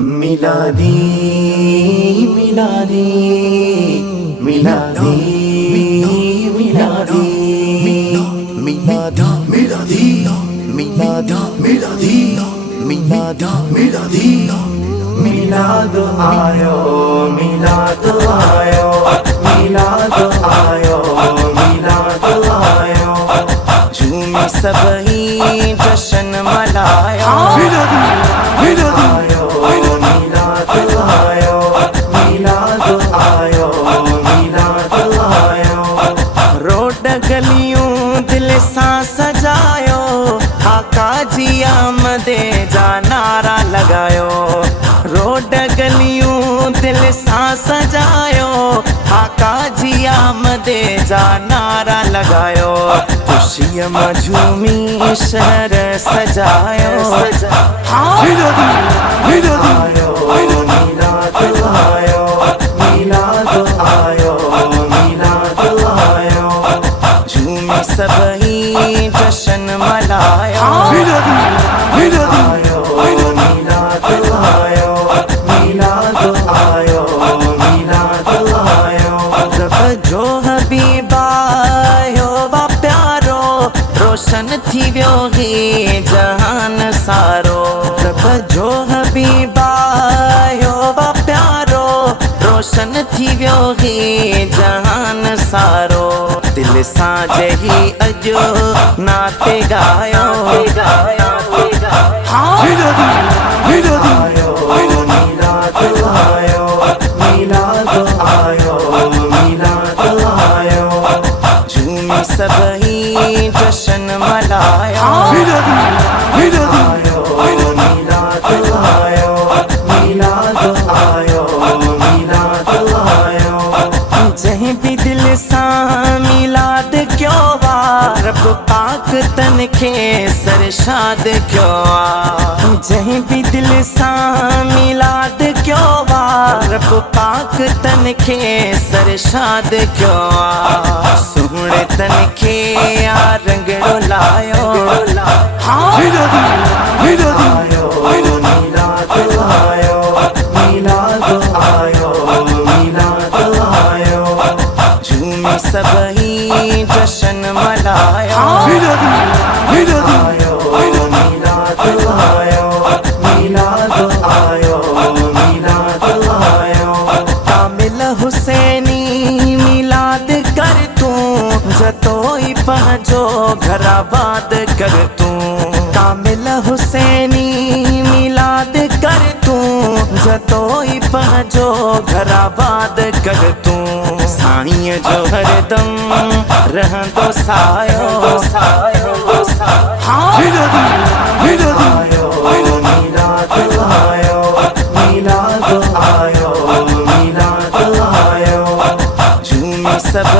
मिलादी मिलादी मिलादी मिलादी मिलादा मिलादी मिलादा मिलादी मिलादा मिलादी मिलाद आयो मिलाद आयो मिलाद आयो मिलाद आयो झूमी सबही जश्न मनायो मिलाद आयो मिलाद आयो मिलाद आयो मिलाद आयो रोड गलियों दिल सा सजायो आका जी आमदे जा नारा लगायो रोड गलियों दिल सा सजायो आका जी आमदे जा नारा लगायो खुशियां मजूमी शहर सजायो मिलाद आयो मिलाद आयो मिलाद आयो मिलाद आयो झूमी सबही जश्न मनायो मिलाद आयो मिलाद आयो मिलाद आयो मिलाद आयो जब जो हबीबा आयो वा प्यारो रोशन थी व्यो ही जहान सारो जब जो हबीबा आयो वा प्यारो रोशन थी व्यो ही जहान सारो दिल साजे ही अजो नाते गायो मिलाद आयो मिलाद आयो मिलाद आयो मिलाद आयो झूमी सबही जश्न मनायो मिलाद आयो मिलाद आयो मिलाद आयो मिलाद आयो जहीं भी दिल सा मिलाद क्यों वा रब पाक तन खे सरशाद क्यों आ जहीं भी दिल सा मिलाद क्यों वा रब पाक तन खे सरशाद क्यों आ सुहणे तन खे आ रंगड़ो लायो मिलाद आयो मिलाद आयो मिलाद आयो मिलाद आयो झूमी सबही जश्न मनायो मिलाद आयो मिलाद आयो मिलाद आयो मिलाद आयो कामिल हुसैनी मिलाद कर तू जतोई पहुंचो घर आबाद कर तू कामिल हुसैनी मिलाद कर तू जतोई पहुंचो घर आबाद कर तू साईं जो हरदम रहंदो सायो मिलाद आयो मिलाद आयो मिलाद आयो मिलाद आयो झूमी सब